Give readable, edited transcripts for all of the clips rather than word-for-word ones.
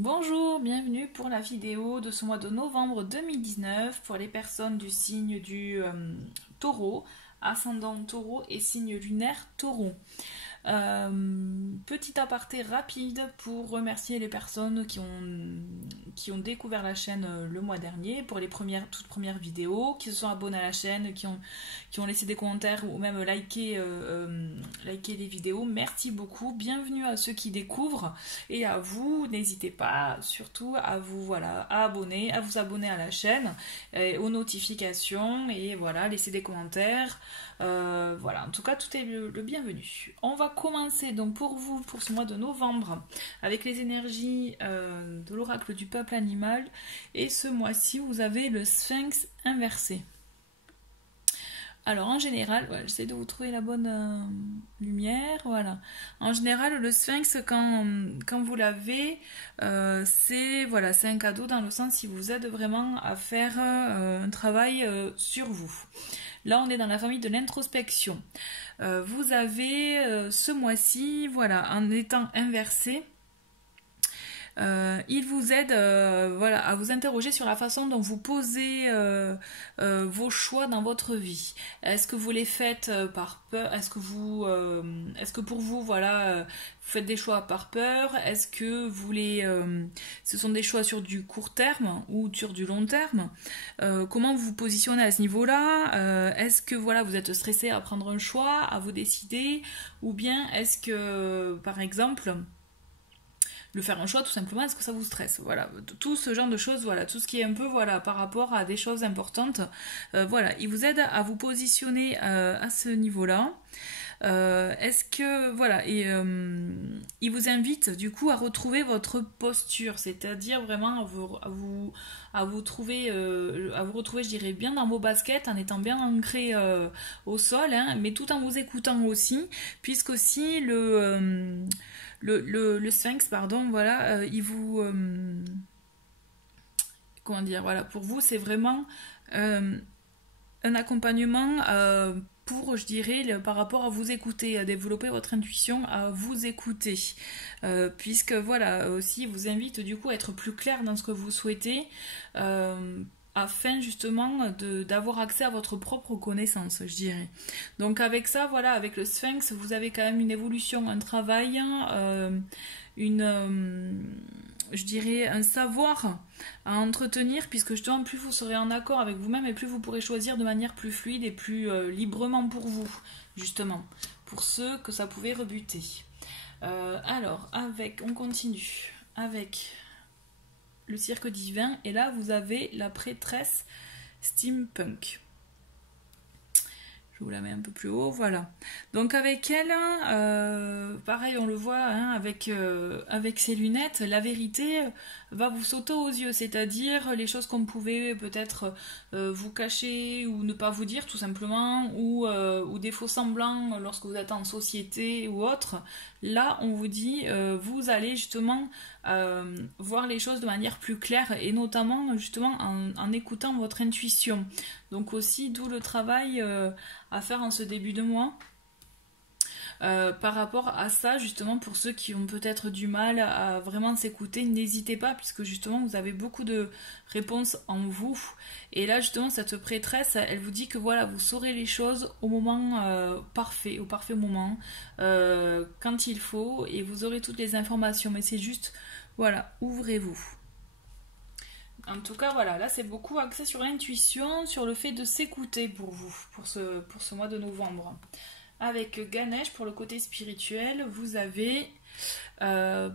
Bonjour, bienvenue pour la vidéo de ce mois de novembre 2019 pour les personnes du signe du taureau, ascendant taureau et signe lunaire taureau. Petit aparté rapide pour remercier les personnes qui ont découvert la chaîne le mois dernier pour les toutes premières vidéos, qui se sont abonnées à la chaîne, qui ont laissé des commentaires ou même liké les vidéos. Merci beaucoup, bienvenue à ceux qui découvrent et à vous, n'hésitez pas surtout à vous à vous abonner à la chaîne, aux notifications et voilà, laisser des commentaires. Voilà, en tout cas tout est le bienvenu. On va commencer donc pour vous pour ce mois de novembre avec les énergies de l'oracle du peuple animal, et ce mois-ci vous avez le sphinx inversé. Alors en général, voilà, j'essaie de vous trouver la bonne lumière, voilà. En général, le sphinx, quand vous l'avez, c'est voilà, c'est un cadeau dans le sens si vous aide vraiment à faire un travail sur vous. Là, on est dans la famille de l'introspection. Vous avez ce mois-ci, voilà, en étant inversé, il vous aide voilà, à vous interroger sur la façon dont vous posez vos choix dans votre vie. Est-ce que vous les faites par peur? Est-ce que pour vous, voilà, vous faites des choix par peur? Est-ce que ce sont des choix sur du court terme ou sur du long terme? Comment vous vous positionnez à ce niveau-là? Est-ce que voilà, vous êtes stressé à prendre un choix, à vous décider? Ou bien est-ce que, par exemple, le faire un choix tout simplement, est-ce que ça vous stresse? Voilà, tout ce genre de choses, voilà, tout ce qui est un peu voilà par rapport à des choses importantes, voilà, il vous aide à vous positionner à ce niveau-là. Est-ce que voilà, et il vous invite du coup à retrouver votre posture, c'est-à-dire vraiment à vous retrouver, je dirais, bien dans vos baskets, en étant bien ancré au sol, hein, mais tout en vous écoutant aussi, puisque aussi le sphinx, pardon, voilà, il vous comment dire, voilà, pour vous c'est vraiment un accompagnement pour, je dirais, par rapport à vous écouter, à développer votre intuition, à vous écouter. Puisque, voilà, aussi, il vous invite du coup à être plus clair dans ce que vous souhaitez, afin justement d'avoir accès à votre propre connaissance, je dirais. Donc avec ça, voilà, avec le sphinx, vous avez quand même une évolution, un travail, je dirais, un savoir à entretenir, puisque justement plus vous serez en accord avec vous-même et plus vous pourrez choisir de manière plus fluide et plus librement pour vous, justement, pour ceux que ça pouvait rebuter. Alors, on continue avec le cirque divin, et là vous avez la prêtresse steampunk. Je vous la mets un peu plus haut, voilà. Donc avec elle, pareil, on le voit, hein, avec ses lunettes, la vérité va vous sauter aux yeux, c'est-à-dire les choses qu'on pouvait peut-être vous cacher ou ne pas vous dire tout simplement, ou des faux semblants lorsque vous êtes en société ou autre. Là, on vous dit, vous allez justement voir les choses de manière plus claire, et notamment justement en écoutant votre intuition. Donc aussi, d'où le travail à faire en ce début de mois. Par rapport à ça, justement, pour ceux qui ont peut-être du mal à vraiment s'écouter, n'hésitez pas, puisque justement vous avez beaucoup de réponses en vous. Et là, justement, cette prêtresse, elle vous dit que voilà, vous saurez les choses au moment parfait, au parfait moment, quand il faut, et vous aurez toutes les informations. Mais c'est juste, voilà, ouvrez-vous. En tout cas, voilà, là c'est beaucoup axé sur l'intuition, sur le fait de s'écouter pour vous, pour ce mois de novembre. Avec Ganesh, pour le côté spirituel, vous avez,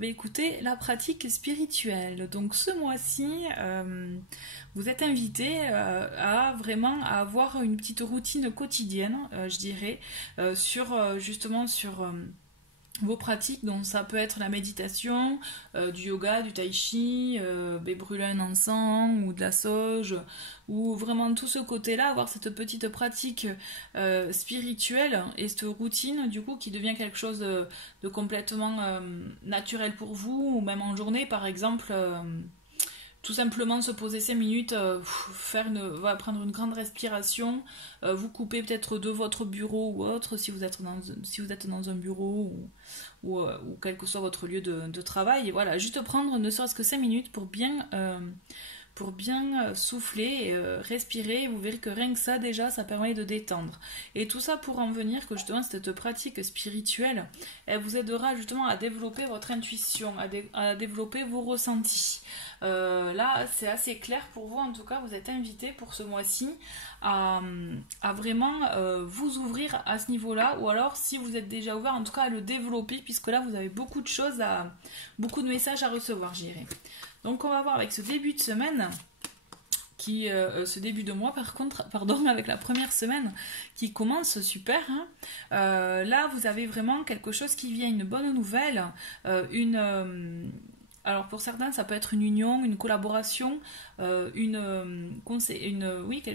écoutez, la pratique spirituelle. Donc ce mois-ci, vous êtes invité à vraiment avoir une petite routine quotidienne, je dirais, justement sur vos pratiques. Donc ça peut être la méditation, du yoga, du tai chi, brûler un encens ou de la sauge, ou vraiment tout ce côté-là, avoir cette petite pratique spirituelle et cette routine du coup qui devient quelque chose de complètement naturel pour vous, ou même en journée par exemple. tout simplement se poser 5 minutes, prendre une grande respiration, vous couper peut-être de votre bureau ou autre, si vous êtes dans un bureau ou quel que soit votre lieu de travail. Et voilà, juste prendre ne serait-ce que 5 minutes pour bien souffler, respirer. Vous verrez que rien que ça, déjà, ça permet de détendre. Et tout ça pour en venir que justement cette pratique spirituelle, elle vous aidera justement à développer votre intuition, à développer vos ressentis. Là, c'est assez clair pour vous. En tout cas, vous êtes invité pour ce mois-ci à vraiment vous ouvrir à ce niveau-là, ou alors si vous êtes déjà ouvert, en tout cas à le développer, puisque là, vous avez beaucoup de messages à recevoir, je dirais. Donc on va voir avec ce début de semaine, ce début de mois par contre, pardon, avec la première semaine qui commence super. Hein. Là vous avez vraiment quelque chose qui vient, une bonne nouvelle, alors pour certains ça peut être une union, une collaboration, quelque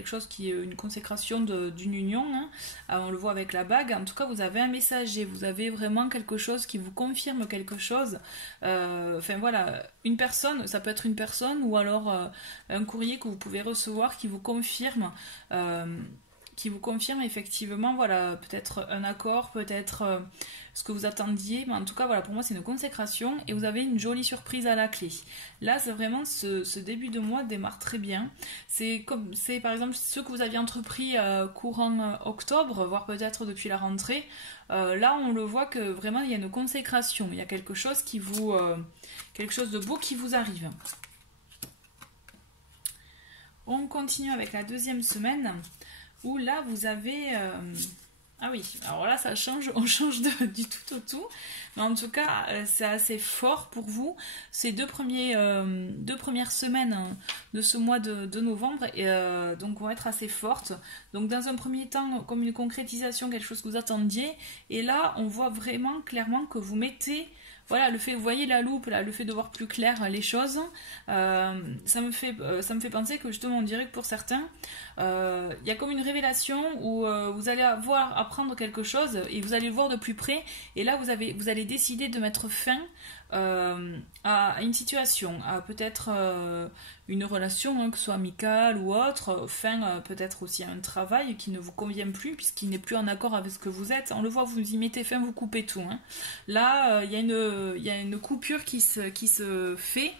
chose qui est une consécration d'une union, hein. On le voit avec la bague. En tout cas vous avez un messager, vous avez vraiment quelque chose qui vous confirme quelque chose. Voilà, une personne, ça peut être une personne ou alors un courrier que vous pouvez recevoir qui vous confirme effectivement, voilà, peut-être un accord, peut-être ce que vous attendiez, mais en tout cas, voilà, pour moi, c'est une consécration et vous avez une jolie surprise à la clé. Là, c'est vraiment ce début de mois démarre très bien. C'est par exemple ce que vous aviez entrepris courant octobre, voire peut-être depuis la rentrée. Là, on le voit que vraiment, il y a une consécration, il y a quelque chose quelque chose de beau qui vous arrive. On continue avec la deuxième semaine. Où là vous avez ah oui, alors là ça change, on change du tout au tout, mais en tout cas c'est assez fort pour vous ces deux premières semaines de ce mois de novembre, et donc vont être assez fortes. Donc dans un premier temps comme une concrétisation, quelque chose que vous attendiez, et là on voit vraiment clairement que vous mettez, voilà, vous voyez la loupe là, le fait de voir plus clair les choses, ça me fait penser que justement on dirait que pour certains il y a comme une révélation où vous allez apprendre quelque chose et vous allez le voir de plus près, et là vous allez décider de mettre fin à une situation, à peut-être une relation, hein, que ce soit amicale ou autre, peut-être aussi à un travail qui ne vous convient plus puisqu'il n'est plus en accord avec ce que vous êtes. On le voit, vous y mettez fin, vous coupez tout. Hein. Là, il y a une coupure qui se fait,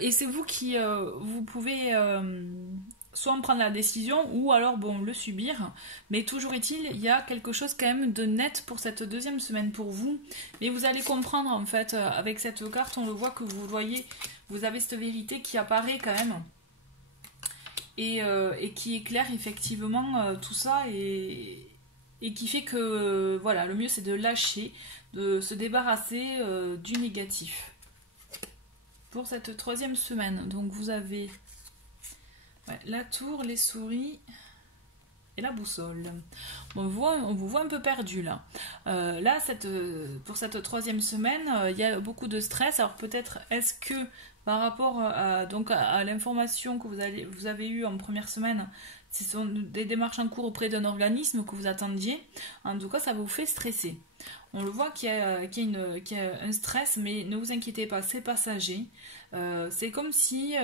et c'est vous qui vous pouvez soit en prendre la décision ou alors le subir, mais toujours est-il, il y a quelque chose quand même de net pour cette deuxième semaine pour vous, mais vous allez comprendre en fait avec cette carte, on le voit que vous voyez, vous avez cette vérité qui apparaît quand même et qui éclaire effectivement tout ça, et qui fait que voilà, le mieux c'est de lâcher, de se débarrasser du négatif pour cette troisième semaine. Donc vous avez la tour, les souris et la boussole. On vous voit un peu perdu là. Pour cette troisième semaine, il y a beaucoup de stress. Alors peut-être est-ce que par rapport à l'information que vous avez eue en première semaine, ce sont des démarches en cours auprès d'un organisme que vous attendiez. En tout cas, ça vous fait stresser. On le voit qu'il y a un stress, mais ne vous inquiétez pas, c'est passager. C'est comme si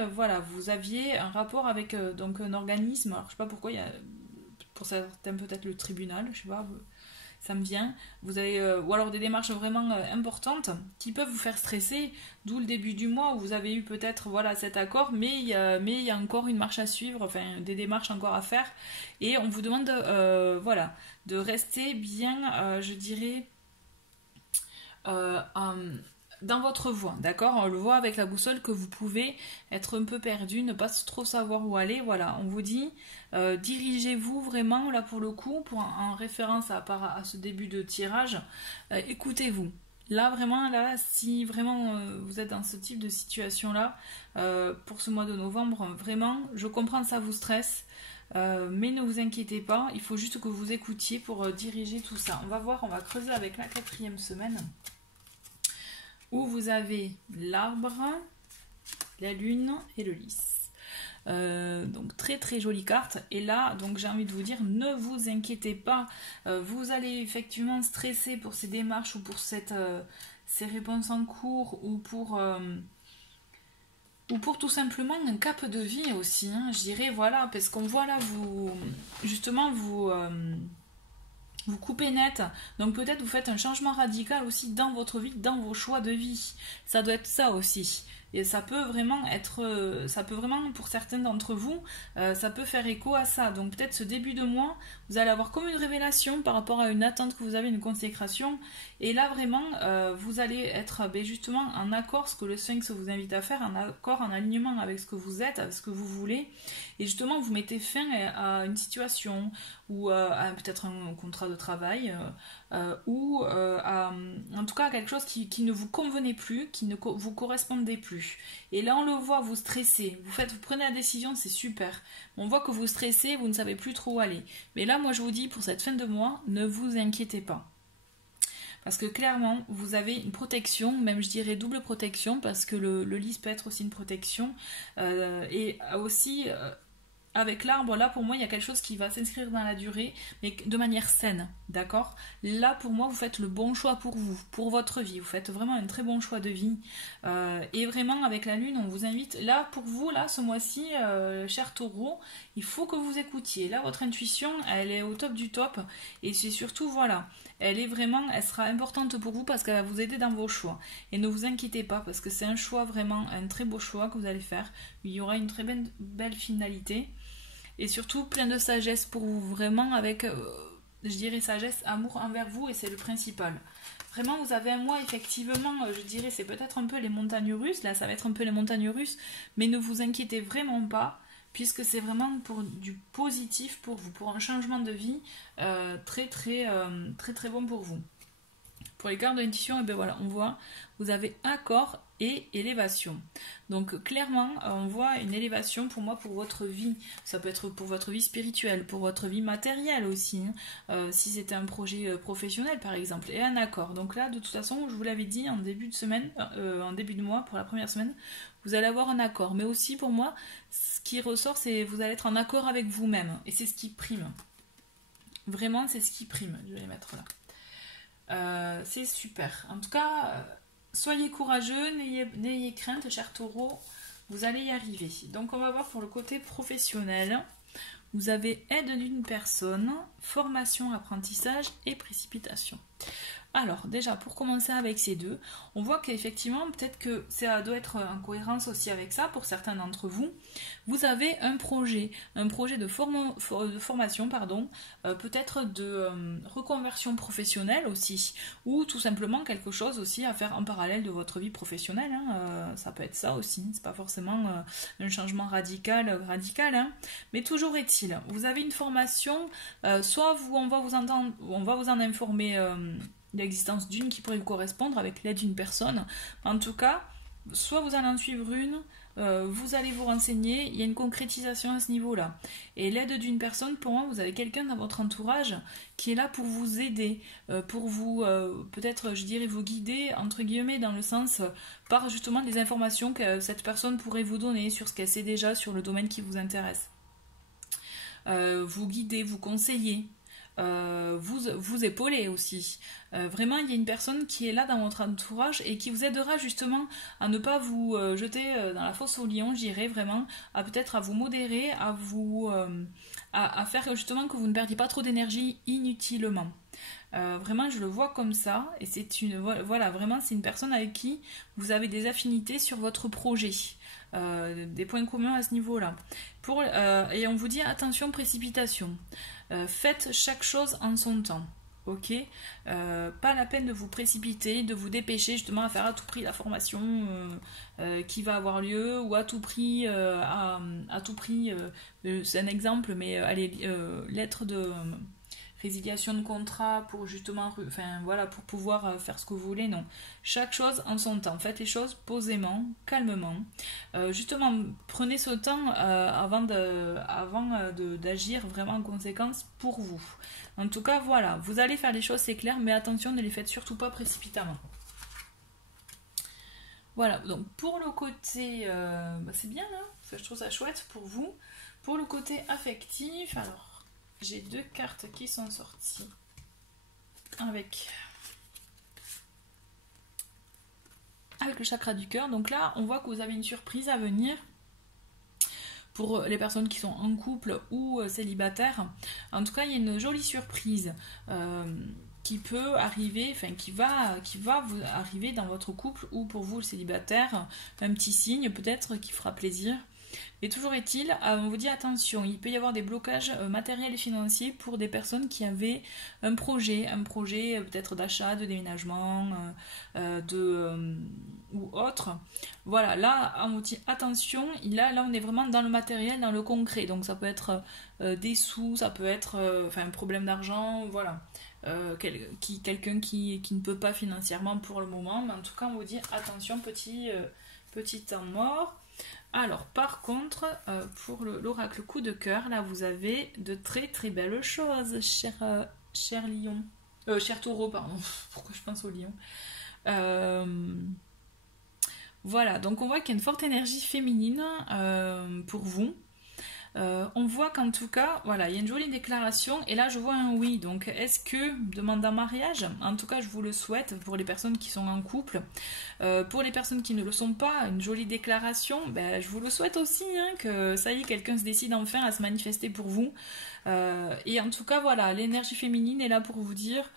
vous aviez un rapport avec un organisme. Alors, je sais pas pourquoi, il y a pour certains peut-être le tribunal, je sais pas, ça me vient. Vous avez ou alors des démarches vraiment importantes qui peuvent vous faire stresser, d'où le début du mois où vous avez eu peut-être cet accord, mais il y a encore une marche à suivre, enfin des démarches encore à faire, et on vous demande de rester bien, je dirais, dans votre voie, d'accord? On le voit avec la boussole que vous pouvez être un peu perdu, ne pas trop savoir où aller. Voilà, on vous dit dirigez-vous vraiment là pour le coup, en référence à ce début de tirage, écoutez-vous. Là vraiment, si vraiment vous êtes dans ce type de situation là pour ce mois de novembre, vraiment, je comprends que ça vous stresse. Mais ne vous inquiétez pas, il faut juste que vous écoutiez pour diriger tout ça. On va creuser avec la quatrième semaine, où vous avez l'arbre, la lune et le lys. Donc très très jolie carte. Et là, donc j'ai envie de vous dire, ne vous inquiétez pas. Vous allez effectivement stresser pour ces démarches ou pour ces réponses en cours, ou pour ou pour tout simplement un cap de vie aussi, hein, je dirais, voilà, parce qu'on voit là, vous, justement, vous coupez net, donc peut-être vous faites un changement radical aussi dans votre vie, dans vos choix de vie, ça doit être ça aussi. Et ça peut vraiment être, ça peut vraiment, pour certains d'entre vous, ça peut faire écho à ça. Donc peut-être ce début de mois, vous allez avoir comme une révélation par rapport à une attente que vous avez, une consécration. Et là vraiment, vous allez être justement en accord, ce que le Sphinx vous invite à faire, en accord, en alignement avec ce que vous êtes, avec ce que vous voulez. Et justement, vous mettez fin à une situation ou à peut-être un contrat de travail ou en tout cas quelque chose qui ne vous convenait plus, qui ne vous correspondait plus. Et là on le voit, vous stressez, vous prenez la décision, c'est super. On voit que vous stressez, vous ne savez plus trop où aller. Mais là moi je vous dis, pour cette fin de mois, ne vous inquiétez pas. Parce que clairement, vous avez une protection, même je dirais double protection, parce que le lys peut être aussi une protection. Et aussi, avec l'arbre, là pour moi il y a quelque chose qui va s'inscrire dans la durée, mais de manière saine, d'accord? Là pour moi vous faites le bon choix pour vous, pour votre vie, vous faites vraiment un très bon choix de vie. Et vraiment avec la lune on vous invite, là pour vous, là ce mois-ci, cher taureau, il faut que vous écoutiez. Là votre intuition elle est au top du top, et c'est surtout voilà, elle sera importante pour vous parce qu'elle va vous aider dans vos choix. Et ne vous inquiétez pas parce que c'est un choix vraiment, un très beau choix que vous allez faire. Il y aura une très belle finalité. Et surtout plein de sagesse pour vous, vraiment avec, je dirais sagesse, amour envers vous, et c'est le principal. Vraiment vous avez un mois effectivement, je dirais c'est peut-être un peu les montagnes russes, là ça va être un peu les montagnes russes, mais ne vous inquiétez vraiment pas, puisque c'est vraiment pour du positif pour vous, pour un changement de vie très très bon pour vous. Pour les cartes de l'intuition, et bien voilà, on voit, vous avez accord et élévation. Donc clairement, on voit une élévation pour moi, pour votre vie. Ça peut être pour votre vie spirituelle, pour votre vie matérielle aussi, hein. Si c'était un projet professionnel par exemple, et un accord. Donc là, de toute façon, je vous l'avais dit en début de semaine, en début de mois, pour la première semaine, vous allez avoir un accord. Mais aussi pour moi, ce qui ressort, c'est vous allez être en accord avec vous-même. Et c'est ce qui prime. Vraiment, c'est ce qui prime. Je vais les mettre là. C'est super. En tout cas, soyez courageux, n'ayez crainte, cher taureau, vous allez y arriver. Donc on va voir pour le côté professionnel. Vous avez aide d'une personne, formation, apprentissage et précipitation. Alors déjà pour commencer avec ces deux, on voit qu'effectivement peut-être que ça doit être en cohérence aussi avec ça pour certains d'entre vous. Vous avez un projet de formation, pardon, peut-être de reconversion professionnelle aussi, ou tout simplement quelque chose aussi à faire en parallèle de votre vie professionnelle, hein. Ça peut être ça aussi, c'est pas forcément un changement radical, hein. Mais toujours est-il, vous avez une formation, soit on va vous en informer l'existence d'une qui pourrait vous correspondre avec l'aide d'une personne. En tout cas, soit vous allez en suivre une, vous allez vous renseigner, il y a une concrétisation à ce niveau-là. Et l'aide d'une personne, pour moi, vous avez quelqu'un dans votre entourage qui est là pour vous aider, pour vous, peut-être, je dirais, vous guider, entre guillemets, dans le sens, par justement des informations que cette personne pourrait vous donner sur ce qu'elle sait déjà, sur le domaine qui vous intéresse. Vous guider, vous conseiller. Vous épauler aussi. Vraiment, il y a une personne qui est là dans votre entourage et qui vous aidera justement à ne pas vous jeter dans la fosse au lion, je dirais vraiment, à peut-être à vous modérer, à vous à faire justement que vous ne perdiez pas trop d'énergie inutilement. Vraiment, je le vois comme ça, et c'est une voilà, vraiment, c'est une personne avec qui vous avez des affinités sur votre projet. Des points communs à ce niveau-là. Et on vous dit attention précipitation. Faites chaque chose en son temps. Ok, pas la peine de vous précipiter, de vous dépêcher justement à faire à tout prix la formation qui va avoir lieu, ou à tout prix, c'est un exemple, mais allez, lettre de résiliation de contrat pour justement, enfin voilà, pour pouvoir faire ce que vous voulez. Non, chaque chose en son temps. Faites les choses posément, calmement. Justement, prenez ce temps avant d'agir vraiment en conséquence pour vous. En tout cas, voilà, vous allez faire les choses, c'est clair, mais attention, ne les faites surtout pas précipitamment. Voilà, donc pour le côté, c'est bien là, parce que je trouve ça chouette pour vous. Pour le côté affectif, alors j'ai deux cartes qui sont sorties avec. avec le chakra du cœur. Donc là, on voit que vous avez une surprise à venir pour les personnes qui sont en couple ou célibataires. En tout cas, il y a une jolie surprise qui peut arriver, enfin qui va vous arriver dans votre couple ou pour vous le célibataire, un petit signe peut-être qui fera plaisir. Et toujours est-il, on vous dit attention, il peut y avoir des blocages matériels et financiers pour des personnes qui avaient un projet peut-être d'achat, de déménagement, ou autre. Voilà, là on vous dit attention, là on est vraiment dans le matériel, dans le concret. Donc ça peut être des sous, ça peut être un problème d'argent, voilà. Quelqu'un qui ne peut pas financièrement pour le moment, mais en tout cas on vous dit attention, petit temps mort. Alors par contre pour l'oracle coup de cœur, là vous avez de très très belles choses, cher lion, cher taureau, pardon. Pourquoi je pense au lion. Voilà, donc on voit qu'il y a une forte énergie féminine pour vous. On voit qu'en tout cas, voilà, il y a une jolie déclaration et là je vois un oui. Donc est-ce que demande en mariage? En tout cas, je vous le souhaite pour les personnes qui sont en couple. Pour les personnes qui ne le sont pas, une jolie déclaration, ben, je vous le souhaite aussi, hein, que ça y est, quelqu'un se décide enfin à se manifester pour vous. Et en tout cas, voilà, l'énergie féminine est là pour vous dire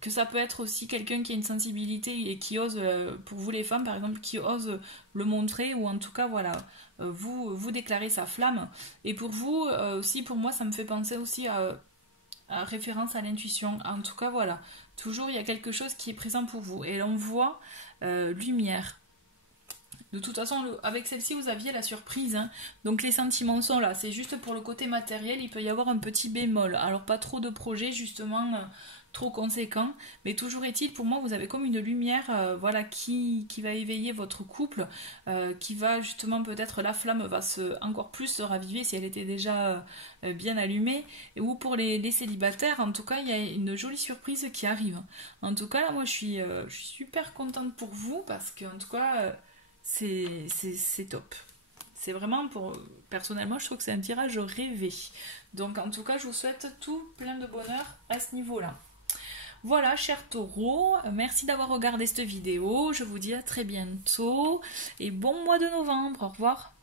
que ça peut être aussi quelqu'un qui a une sensibilité et qui ose, pour vous les femmes par exemple, qui ose le montrer, ou en tout cas voilà, vous déclarer sa flamme. Et pour vous aussi, pour moi ça me fait penser aussi à référence à l'intuition. En tout cas voilà, toujours il y a quelque chose qui est présent pour vous et l'on voit lumière. De toute façon, avec celle-ci, vous aviez la surprise, hein. Donc les sentiments sont là. C'est juste pour le côté matériel, il peut y avoir un petit bémol. Alors pas trop de projets, justement, trop conséquents. Mais toujours est-il, pour moi, vous avez comme une lumière voilà, qui va éveiller votre couple, qui va justement, peut-être, la flamme va encore plus se raviver si elle était déjà bien allumée. Ou pour les célibataires, en tout cas, il y a une jolie surprise qui arrive. En tout cas, là, moi, je suis super contente pour vous parce que, en tout cas... c'est top. C'est vraiment personnellement, je trouve que c'est un tirage rêvé. Donc en tout cas, je vous souhaite tout plein de bonheur à ce niveau-là. Voilà, chers taureaux, merci d'avoir regardé cette vidéo. Je vous dis à très bientôt et bon mois de novembre. Au revoir.